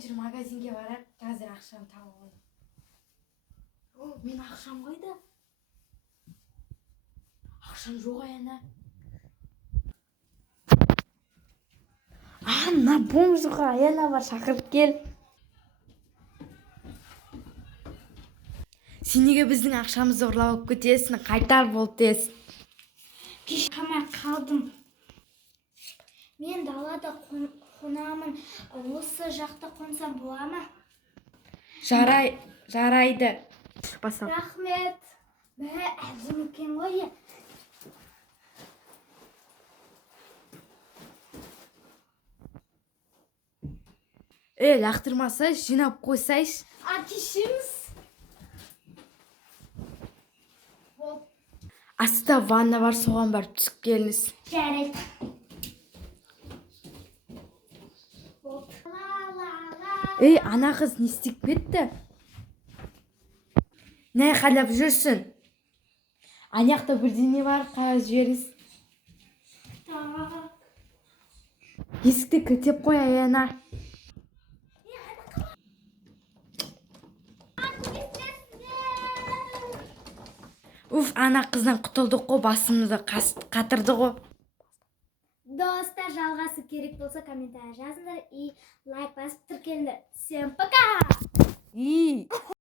жүр, магазинге барар, қазір ақшам тауып алайын. Мен ақшам қайда? Ақшам жоқ аяна. Мына бомжға аяна бар, шақырып кел. Сен неге біздің ақшамызды ұрлап алып кетесің? Қайтар бол тез. Кеш қамай қалдым. Мен далада қонамын. Осы жақта қонсам бола ма? Жарайды. Рахмет. Әдемі екен ғой. Лақтырмасай, жинап қойсайш. Кешіріңіз. Астыда ванна бар, соған бар, түсіп келіңіз. Жарайды. Ана қыз не істеп кетті? Не қалап жүрсің? Аяқта бірдеңе бар, қалай жіберіңіз. Есікті кілттеп қой, аяна. Ана қыздан құтылдық қой, басымызды қатырды ғой. Достар, жалғасы керек болса комментарий жазыңдар и лайк басып тіркеліңдер. Всем пока!